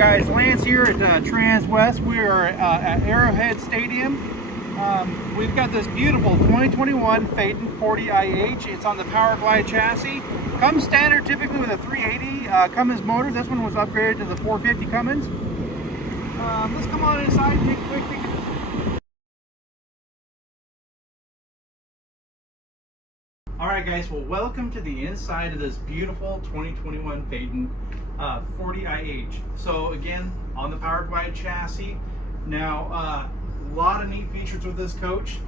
guys, Lance here at Transwest. We are at Arrowhead Stadium. We've got this beautiful 2021 Phaeton 40IH. It's on the PowerGlide chassis. Comes standard typically with a 380 Cummins motor. This one was upgraded to the 450 Cummins. Let's come on inside and take a quick peek. Alright guys, well welcome to the inside of this beautiful 2021 Phaeton 40IH. So again, on the PowerGlide chassis. Now, a lot of neat features with this coach.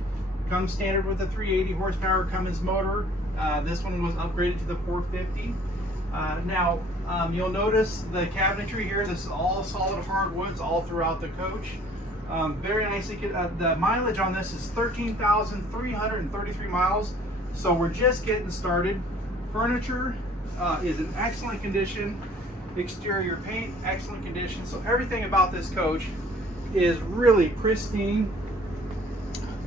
Comes standard with a 380 horsepower Cummins motor. This one was upgraded to the 450. You'll notice the cabinetry here. This is all solid hardwoods all throughout the coach. Very nicely. The mileage on this is 13,333 miles. So we're just getting started. Furniture is in excellent condition. Exterior paint, excellent condition. So everything about this coach is really pristine.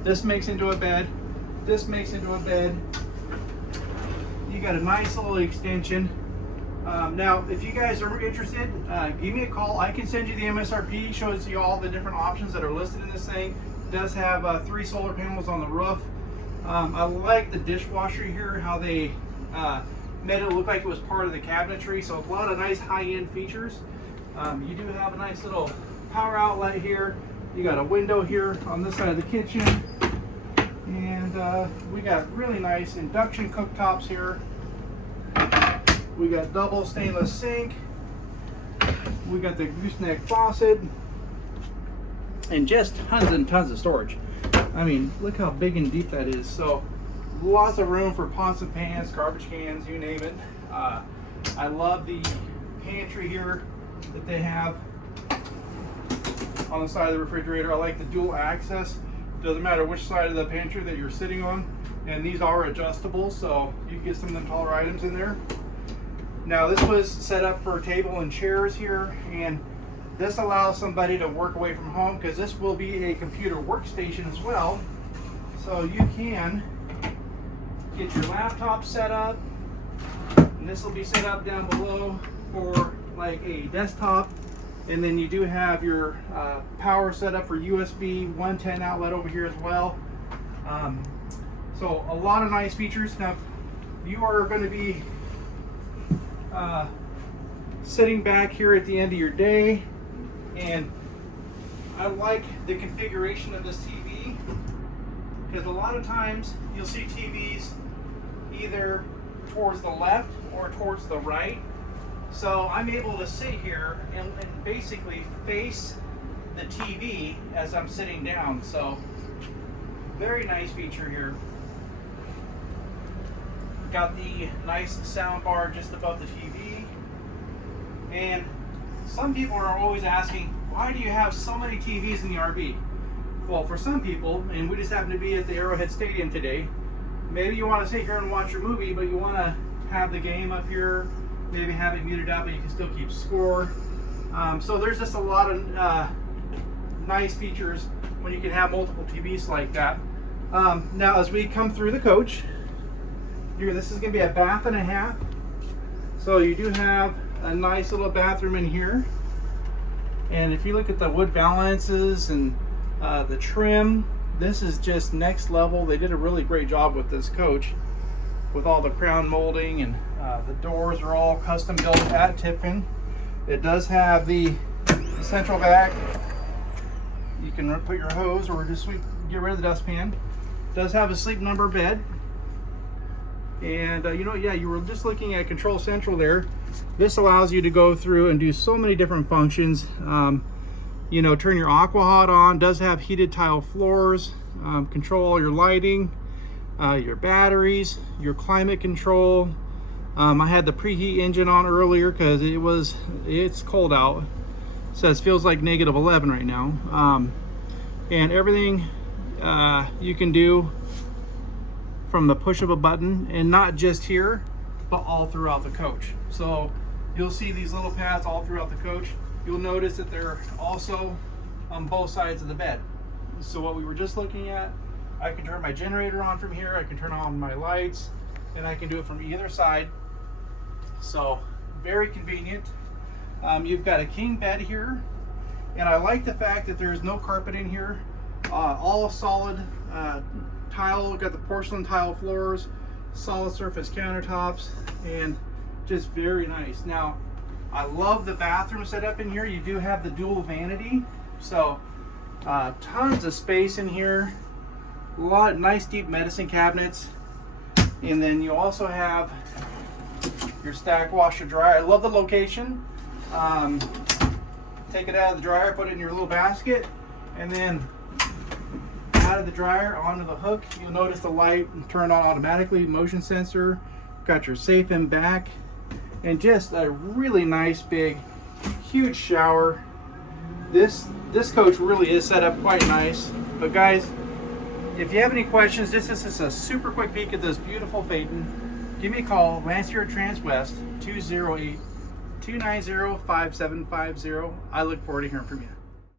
This makes into a bed. This makes into a bed. You got a nice little extension. Now, if you guys are interested, give me a call. I can send you the MSRP. Shows you all the different options that are listed in this thing. It does have 3 solar panels on the roof. I like the dishwasher here, how they made it look like it was part of the cabinetry. So a lot of nice high-end features. You do have a nice little power outlet here. You got a window here on this side of the kitchen. And we got really nice induction cooktops here. We got double stainless sink. We got the gooseneck faucet. And just tons and tons of storage. I mean, look how big and deep that is. So lots of room for pots and pans, garbage cans, you name it. I love the pantry here that they have on the side of the refrigerator. I like the dual access. Doesn't matter which side of the pantry that you're sitting on. And these are adjustable, so you can get some of them taller items in there. Now this was set up for table and chairs here, and this allows somebody to work away from home because this will be a computer workstation as well. So you can get your laptop set up, and this will be set up down below for like a desktop. And then you do have your power set up for USB 110 outlet over here as well. So a lot of nice features. Now, if you are going to be sitting back here at the end of your day, and I like the configuration of this TV because a lot of times you'll see TVs either towards the left or towards the right. So I'm able to sit here and basically face the TV as I'm sitting down. So very nice feature here. Got the nice sound bar just above the TV. And some people are always asking, why do you have so many TVs in the RV? Well, for some people, and we just happen to be at the Arrowhead Stadium today, maybe you want to sit here and watch your movie, but you want to have the game up here, maybe have it muted out, but you can still keep score. So there's just a lot of nice features when you can have multiple TVs like that. Now, as we come through the coach, here, this is going to be a bath and a half. So you do have a nice little bathroom in here. And if you look at the wood balances and the trim, this is just next level. They did a really great job with this coach with all the crown molding, and the doors are all custom built at Tiffin. It does have the central vac. You can put your hose or just get rid of the dustpan. It does have a sleep number bed. And yeah, you were just looking at Control Central there. This allows you to go through and do so many different functions. Turn your Aqua hot on. Does have heated tile floors. Control all your lighting, your batteries, your climate control. I had the preheat engine on earlier because it's cold out. It says feels like -11 right now. And everything you can do from the push of a button, and not just here, but all throughout the coach. So you'll see these little pads all throughout the coach. You'll notice that they're also on both sides of the bed. So what we were just looking at, I can turn my generator on from here, I can turn on my lights, and I can do it from either side. So very convenient. You've got a king bed here, and I like the fact that there's no carpet in here. All solid tile. Got the porcelain tile floors, solid surface countertops, and just very nice. Now, I love the bathroom setup in here. You do have the dual vanity, so tons of space in here. A lot nice deep medicine cabinets, and then you also have your stack washer dryer. I love the location. Take it out of the dryer, put it in your little basket, and then out of the dryer onto the hook. You'll notice the light turn on automatically, motion sensor. Got your safe in back, and just a really nice big huge shower. This coach really is set up quite nice. But guys, if you have any questions, this is a super quick peek at this beautiful Phaeton. Give me a call, Lance here at Transwest, 208-290-5750. I look forward to hearing from you.